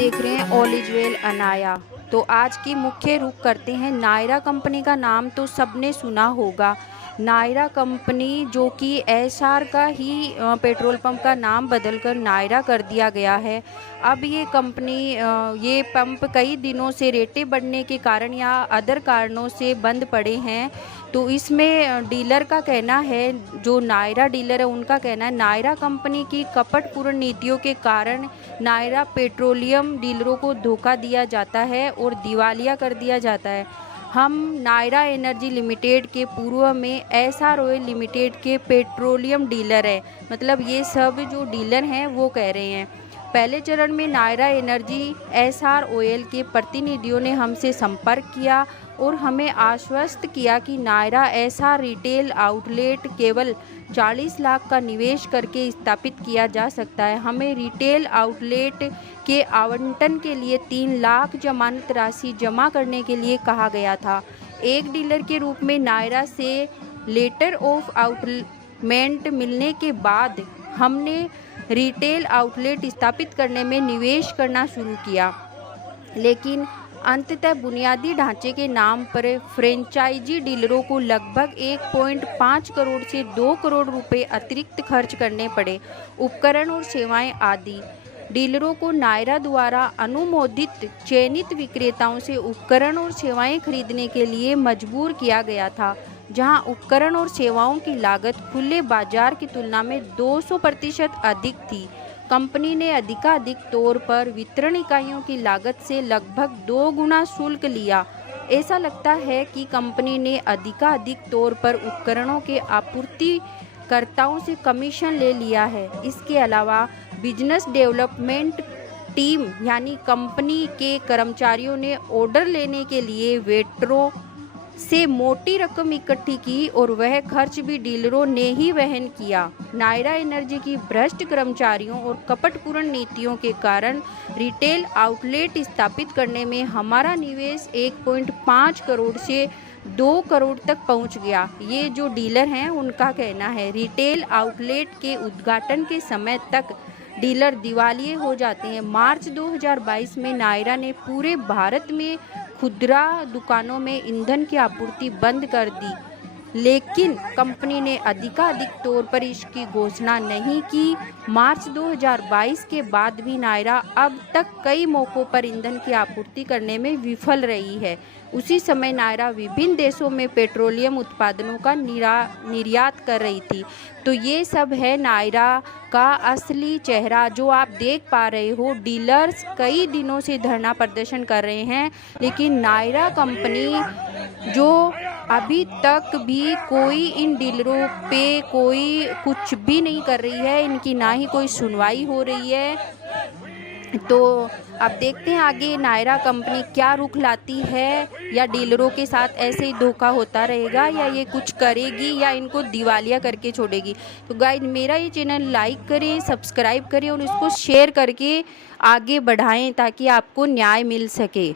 देख रहे हैं ऑल इज वेल अनाया। तो आज की मुख्य रुख करते हैं। नायरा कंपनी का नाम तो सबने सुना होगा। नायरा कंपनी जो कि एसआर का ही पेट्रोल पंप का नाम बदलकर नायरा कर दिया गया है। अब ये कंपनी ये पंप कई दिनों से रेटें बढ़ने के कारण या अदर कारणों से बंद पड़े हैं। तो इसमें डीलर का कहना है, जो नायरा डीलर है उनका कहना है, नायरा कंपनी की कपटपूर्ण नीतियों के कारण नायरा पेट्रोलियम डीलरों को धोखा दिया जाता है और दिवालिया कर दिया जाता है। हम नायरा एनर्जी लिमिटेड के पूर्व में एसआर ऑयल लिमिटेड के पेट्रोलियम डीलर हैं। मतलब ये सब जो डीलर हैं वो कह रहे हैं। पहले चरण में नायरा एनर्जी एसआर ऑयल के प्रतिनिधियों ने हमसे संपर्क किया और हमें आश्वस्त किया कि नायरा एसआर रिटेल आउटलेट केवल 40 लाख का निवेश करके स्थापित किया जा सकता है। हमें रिटेल आउटलेट के आवंटन के लिए 3 लाख जमानत राशि जमा करने के लिए कहा गया था। एक डीलर के रूप में नायरा से लेटर ऑफ आउटमेंट मिलने के बाद हमने रिटेल आउटलेट स्थापित करने में निवेश करना शुरू किया, लेकिन अंततः बुनियादी ढांचे के नाम पर फ्रेंचाइजी डीलरों को लगभग 1.5 करोड़ से 2 करोड़ रुपए अतिरिक्त खर्च करने पड़े। उपकरण और सेवाएं आदि। डीलरों को नायरा द्वारा अनुमोदित चयनित विक्रेताओं से उपकरण और सेवाएं खरीदने के लिए मजबूर किया गया था, जहां उपकरण और सेवाओं की लागत खुले बाजार की तुलना में 200% अधिक थी। कंपनी ने अधिकाधिक तौर पर वितरण इकाइयों की लागत से लगभग 2 गुना शुल्क लिया। ऐसा लगता है कि कंपनी ने अधिकाधिक तौर पर उपकरणों के आपूर्तिकर्ताओं से कमीशन ले लिया है। इसके अलावा बिजनेस डेवलपमेंट टीम यानी कंपनी के कर्मचारियों ने ऑर्डर लेने के लिए वेटरों से मोटी रकम इकट्ठी की और वह खर्च भी डीलरों ने ही वहन किया। नायरा एनर्जी की भ्रष्ट कर्मचारियों और कपटपूर्ण नीतियों के कारण रिटेल आउटलेट स्थापित करने में हमारा निवेश 1.5 करोड़ से 2 करोड़ तक पहुंच गया। ये जो डीलर हैं उनका कहना है। रिटेल आउटलेट के उद्घाटन के समय तक डीलर दिवालिये हो जाते हैं। मार्च 2022 में नायरा ने पूरे भारत में खुदरा दुकानों में ईंधन की आपूर्ति बंद कर दी, लेकिन कंपनी ने अधिकाधिक तौर पर इसकी घोषणा नहीं की। मार्च 2022 के बाद भी नायरा अब तक कई मौक़ों पर ईंधन की आपूर्ति करने में विफल रही है। उसी समय नायरा विभिन्न देशों में पेट्रोलियम उत्पादनों का निर्यात कर रही थी। तो ये सब है नायरा का असली चेहरा जो आप देख पा रहे हो। डीलर्स कई दिनों से धरना प्रदर्शन कर रहे हैं, लेकिन नायरा कंपनी जो अभी तक भी कोई इन डीलरों पे कोई कुछ भी नहीं कर रही है, इनकी ना ही कोई सुनवाई हो रही है। तो अब देखते हैं आगे नायरा कंपनी क्या रुख लाती है, या डीलरों के साथ ऐसे ही धोखा होता रहेगा, या ये कुछ करेगी या इनको दिवालिया करके छोड़ेगी। तो गाइस, मेरा ये चैनल लाइक करें, सब्सक्राइब करें और इसको शेयर करके आगे बढ़ाएं ताकि आपको न्याय मिल सके।